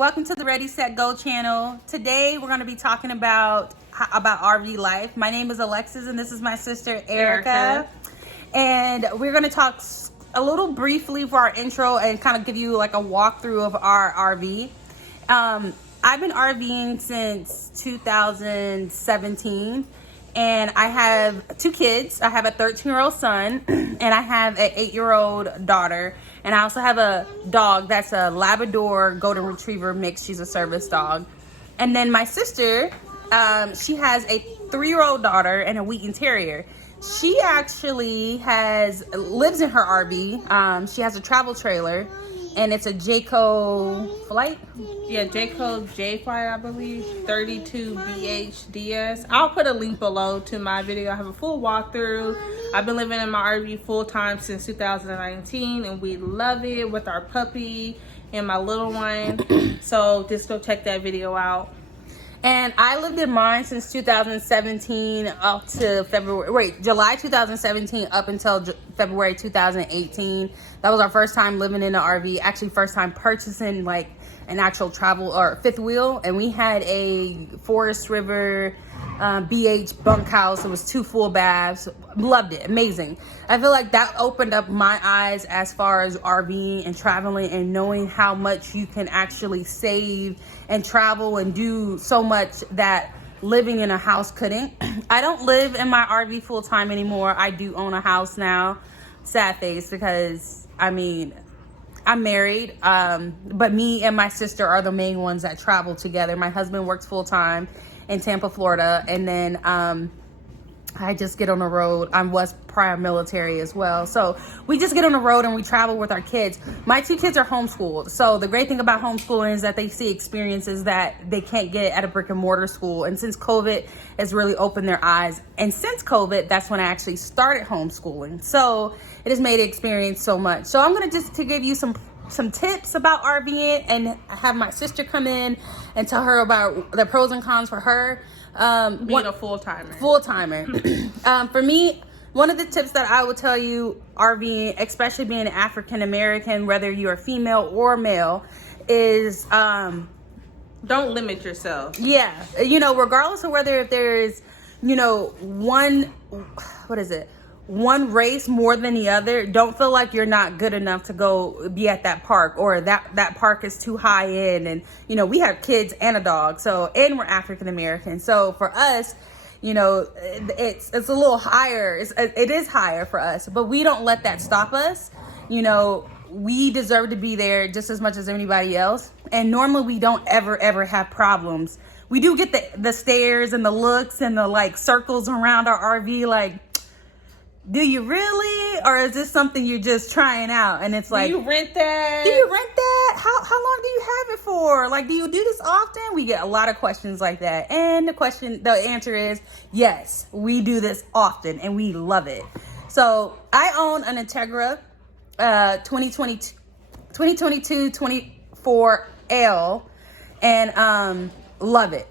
Welcome to the Ready, Set, Go channel. Today we're going to be talking about RV life. My name is Alexis and this is my sister Erica. And we're going to talk a little briefly for our intro and kind of give you like a walkthrough of our RV. I've been RVing since 2017 and I have two kids. I have a 13-year-old son and I have an 8-year-old daughter. And I also have a dog that's a Labrador Golden Retriever mix. She's a service dog. And then my sister, she has a 3-year-old daughter and a Wheaten Terrier. She actually lives in her RV. She has a travel trailer and it's a Jayco Flight. Yeah, Jayco J-Flight, I believe, 32 BHDS. I'll put a link below to my video. I have a full walkthrough. I've been living in my RV full time since 2019 and we love it with our puppy and my little one. So just go check that video out. And I lived in mine since 2017 up to July 2017 up until February 2018. That was our first time living in an RV. Actually, first time purchasing like an actual travel or fifth wheel. And we had a Forest River BH bunkhouse. It was 2 full baths. Loved it. Amazing. I feel like that opened up my eyes as far as RVing and traveling and knowing how much you can actually save and travel and do so much that living in a house couldn't. I don't live in my RV full time anymore. I do own a house now. Sad face, because I mean, I'm married, but me and my sister are the main ones that travel together. My husband works full time in Tampa, Florida, and then I just get on the road. I was prior military as well, so we just get on the road and we travel with our kids. My 2 kids are homeschooled, so the great thing about homeschooling is that they see experiences that they can't get at a brick and mortar school. And since COVID has really opened their eyes, and since COVID, that's when I actually started homeschooling, so it has made the experience so much. So I'm gonna to give you some tips about RVing and have my sister come in and tell her about the pros and cons for her. Being a full-timer. For me, one of the tips that I would tell you RVing, especially being African American, whether you're female or male, is don't limit yourself. Yeah, regardless of whether if there's one race more than the other, don't feel like you're not good enough to go be at that park, or that park is too high end. And we have kids and a dog, and we're African American, so for us, it's a little higher. It is higher for us, but we don't let that stop us. We deserve to be there just as much as anybody else, and normally we don't ever have problems. We do get the stares and the looks and the like circles around our RV, like, do you really? Or is this something you're just trying out? And it's like, do you rent that? How long do you have it for? Like, do you do this often? We get a lot of questions like that. And the answer is yes, we do this often and we love it. So I own an Entegra 2022 24L and love it.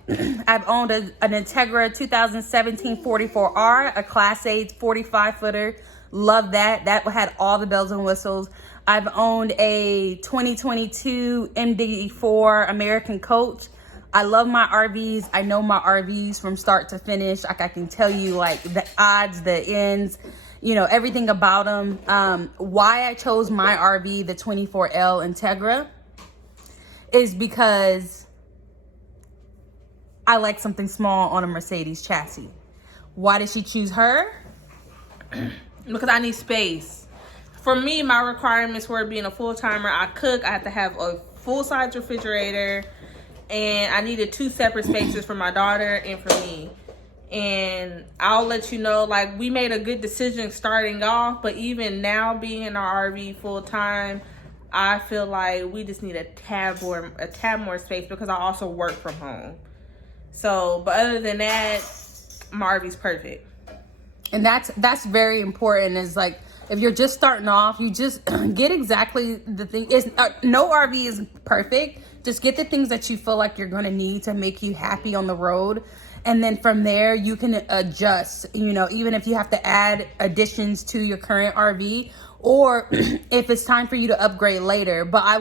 I've owned an Entegra 2017 44R, a Class A 45-footer. Love that. That had all the bells and whistles. I've owned a 2022 MD4 American Coach. I love my RVs. I know my RVs from start to finish. Like, I can tell you like the odds, the ends, everything about them. Why I chose my RV, the 24L Entegra, is because I like something small on a Mercedes chassis. Why did she choose her? Because I need space. For me, my requirements were being a full-timer. I cook. I have to have a full-size refrigerator. And I needed 2 separate spaces for my daughter and for me. And I'll let you know, like, we made a good decision starting off. But even now, being in our RV full-time, I feel like we just need a tad more space because I also work from home. So, but other than that, my RV's perfect. And that's very important. Is like, if you're just starting off, you just get exactly the thing. No RV is perfect. Just get the things that you feel like you're going to need to make you happy on the road. And then from there, you can adjust, you know, even if you have to add additions to your current RV, or if it's time for you to upgrade later. But I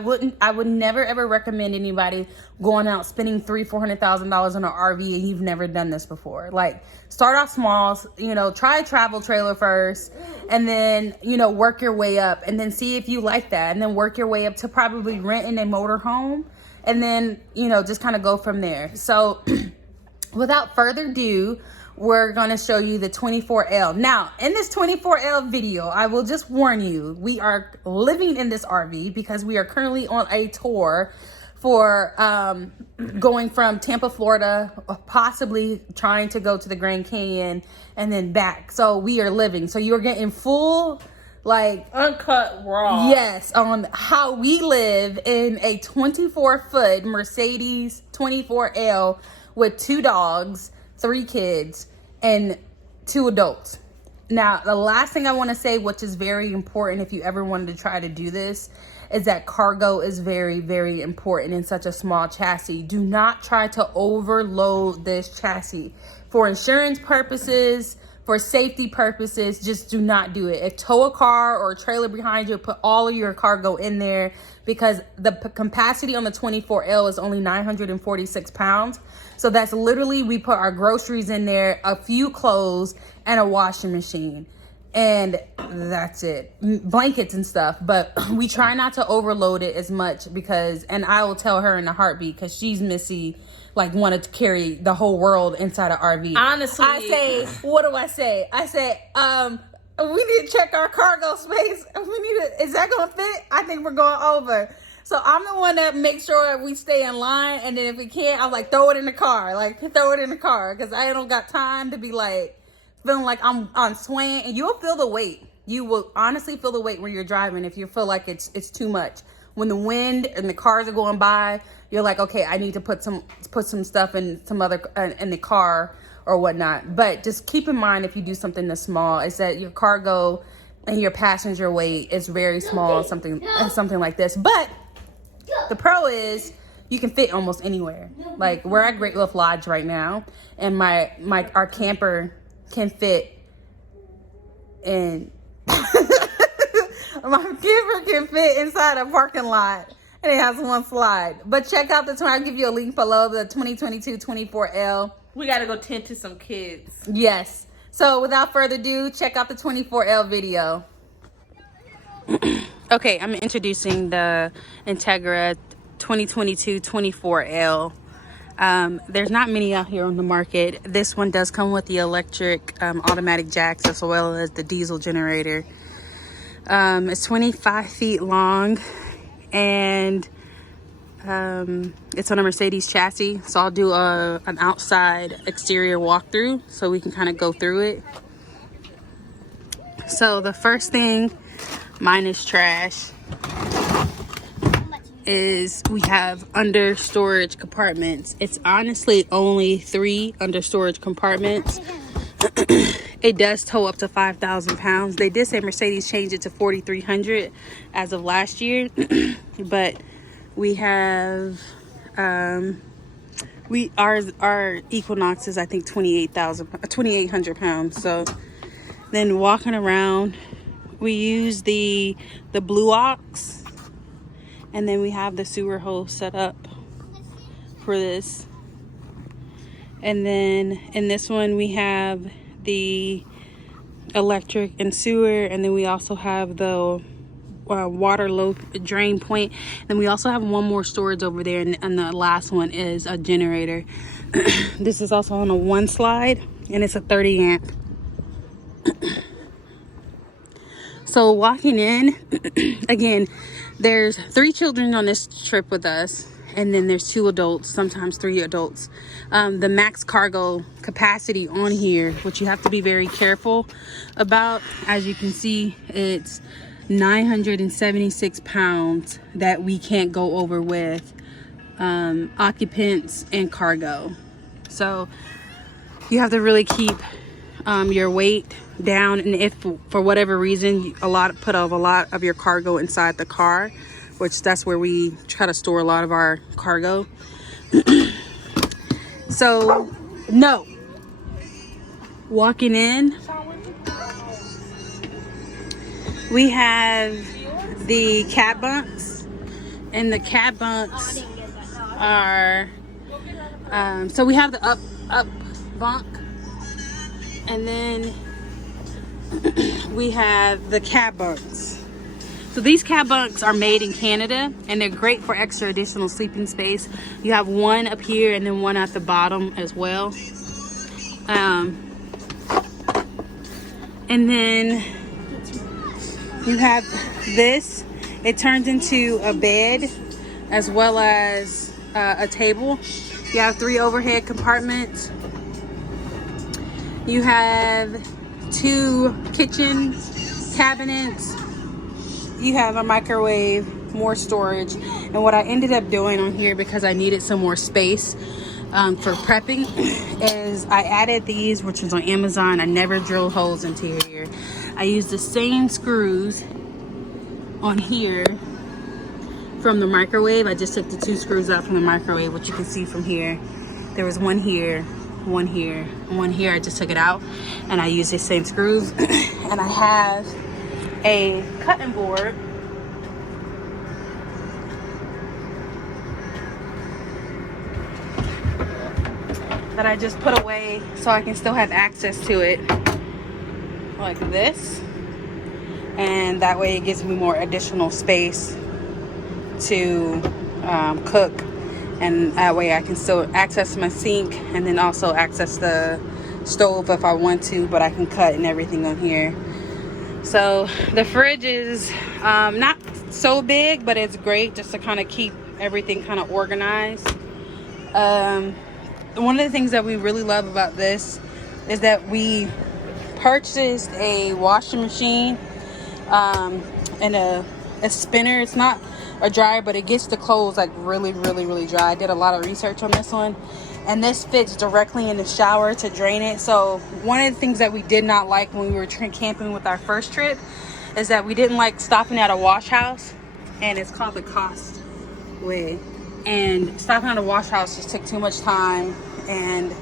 would never ever recommend anybody going out spending $300,000-$400,000 on an RV and you've never done this before. Like, start off small, you know, try a travel trailer first, and then, you know, work your way up, and then see if you like that, and then work your way up to probably renting a motorhome, and then, you know, just kind of go from there. So without further ado, we're going to show you the 24L. Now, in this 24L video, I will just warn you, we are living in this RV because we are currently on a tour for going from Tampa, Florida, possibly trying to go to the Grand Canyon and then back. So we are living. So you're getting full, like, uncut raw. Yes, on how we live in a 24-foot Mercedes 24L with 2 dogs, 3 kids, and 2 adults. Now, the last thing I want to say, which is very important if you ever wanted to try to do this, is that cargo is very, very important in such a small chassis. Do not try to overload this chassis. For insurance purposes, for safety purposes, just do not do it. If tow a car or a trailer behind you, put all of your cargo in there, because the capacity on the 24L is only 946 pounds. So that's literally, we put our groceries in there, a few clothes, and a washing machine. And that's it. Blankets and stuff. But we try not to overload it as much because, and I will tell her in a heartbeat, because she's Missy, like, wanted to carry the whole world inside an RV. Honestly, I say, what do I say? I say, we need to check our cargo space. Is that going to fit? I think we're going over. So I'm the one that makes sure we stay in line. And then if we can't, I'm like, throw it in the car. Like, throw it in the car. Because I don't got time to be like, feeling like I'm swaying. And you'll feel the weight. You will honestly feel the weight when you're driving if you feel like it's too much. When the wind and the cars are going by, you're like, okay, I need to put some stuff in some other in the car or whatnot. But just keep in mind, if you do something this small, is that your cargo and your passenger weight is very small, something like this. But the pro is you can fit almost anywhere. Like, we're at Great Wolf Lodge right now, and our camper can fit in. My camper can fit inside a parking lot, and it has 1 slide. But check out I'll give you a link below, the 2022 24L. We gotta go tend to some kids. Yes. So without further ado, check out the 24L video. Okay, I'm introducing the Entegra 2022 24L. There's not many out here on the market. This one does come with the electric automatic jacks, as well as the diesel generator. It's 25 feet long, and it's on a Mercedes chassis. So I'll do an outside exterior walkthrough so we can kind of go through it. So the first thing, minus trash, is we have under storage compartments. It's honestly only 3 under storage compartments. It does tow up to 5,000 pounds. They did say Mercedes changed it to 4,300 as of last year. But we have our Equinox is, I think, 2,800 pounds. So then walking around, we use the Blue Ox, and then we have the sewer hose set up for this. And then in this one we have the electric and sewer, and then we also have the water low drain point. Then we also have one more storage over there, and the last one is a generator. This is also on a 1 slide, and it's a 30 amp. So walking in, again, there's 3 children on this trip with us, and then there's 2 adults, sometimes 3 adults. The max cargo capacity on here, which you have to be very careful about, as you can see, it's 976 pounds that we can't go over with occupants and cargo. So you have to really keep your weight down, and if for whatever reason put a lot of your cargo inside the car, which that's where we try to store a lot of our cargo. So No. Walking in, we have the cabbunks, and the cabbunks are so we have the up bunk, and then we have the cabbunks. So these cabbunks are made in Canada, and they're great for extra additional sleeping space. You have one up here and then one at the bottom as well. And then you have this. It turns into a bed as well as a table. You have 3 overhead compartments. You have 2 kitchen cabinets. You have a microwave, more storage. And what I ended up doing on here, because I needed some more space for prepping, is I added these, which was on Amazon. I never drilled holes into here. I used the same screws on here from the microwave. I just took the 2 screws out from the microwave, which you can see from here. There was one here, one here, one here. I just took it out, and I used the same screws. And I have a cutting board that I just put away so I can still have access to it, like this. And that way it gives me more additional space to cook, and that way I can still access my sink and then also access the stove if I want to, but I can cut and everything on here. So the fridge is not so big, but it's great just to kind of keep everything kind of organized. One of the things that we really love about this is that we purchased a washing machine and a spinner. It's not a dryer, but it gets the clothes like really dry. I did a lot of research on this one, and this fits directly in the shower to drain it. So one of the things that we did not like when we were camping with our first trip is that we didn't like stopping at a wash house, and it's called the Cost Way. And stopping at a wash house just took too much time, and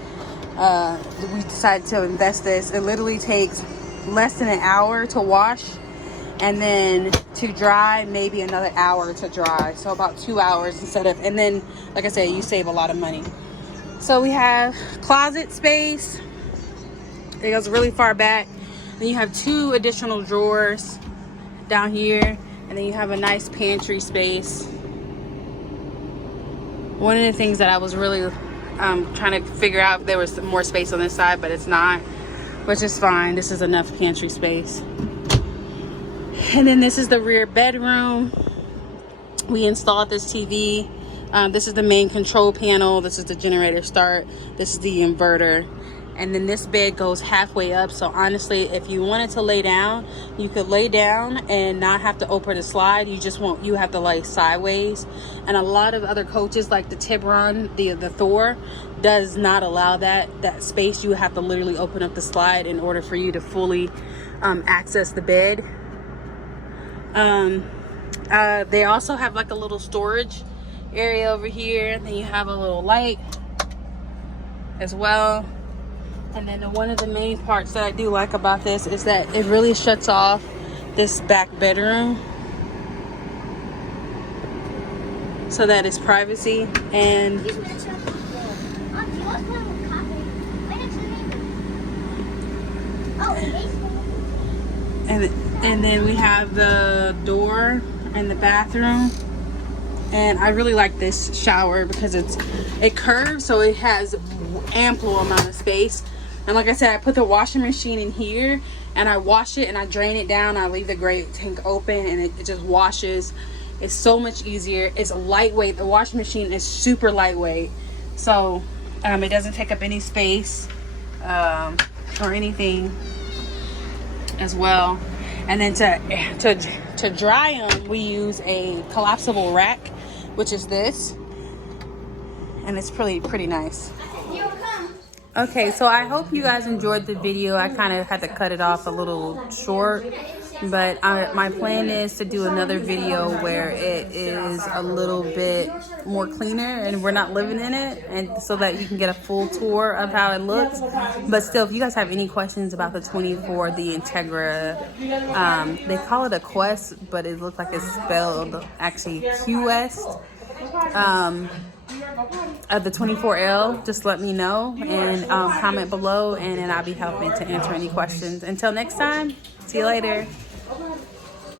we decided to invest this. It literally takes less than an hour to wash, and then to dry maybe another hour to dry, so about 2 hours instead of, and then like I said, you save a lot of money. So we have closet space. It goes really far back. Then you have 2 additional drawers down here, and then you have a nice pantry space. One of the things that I was really trying to figure out if there was more space on this side, but it's not, which is fine. This is enough pantry space. And then this is the rear bedroom. We installed this TV. This is the main control panel. This is the generator start. This is the inverter. And then this bed goes halfway up. So honestly, if you wanted to lay down, you could lay down and not have to open the slide. You have to lay sideways. And a lot of other coaches, like the Tiburon, the Thor, does not allow that space. You have to literally open up the slide in order for you to fully access the bed. They also have like a little storage area over here. Then you have a little light as well. And then one of the main parts that I do like about this is that it really shuts off this back bedroom so that it's privacy. And then we have the door and the bathroom. And I really like this shower because it curves, so it has ample amount of space. And like I said, I put the washing machine in here, and I wash it and I drain it down. I leave the gray tank open, and it just washes. It's so much easier. It's lightweight. The washing machine is super lightweight, so it doesn't take up any space or anything as well. And then to dry them, we use a collapsible rack, which is this, and it's pretty nice. Okay, so I hope you guys enjoyed the video. I kind of had to cut it off a little short, But my plan is to do another video where it is a little bit more cleaner and we're not living in it, and so that you can get a full tour of how it looks. But still, if you guys have any questions about the 24, the Entegra, they call it a Quest, but it looks like it's spelled actually QS. The 24L, just let me know and comment below, and then I'll be helping to answer any questions. Until next time, see you later.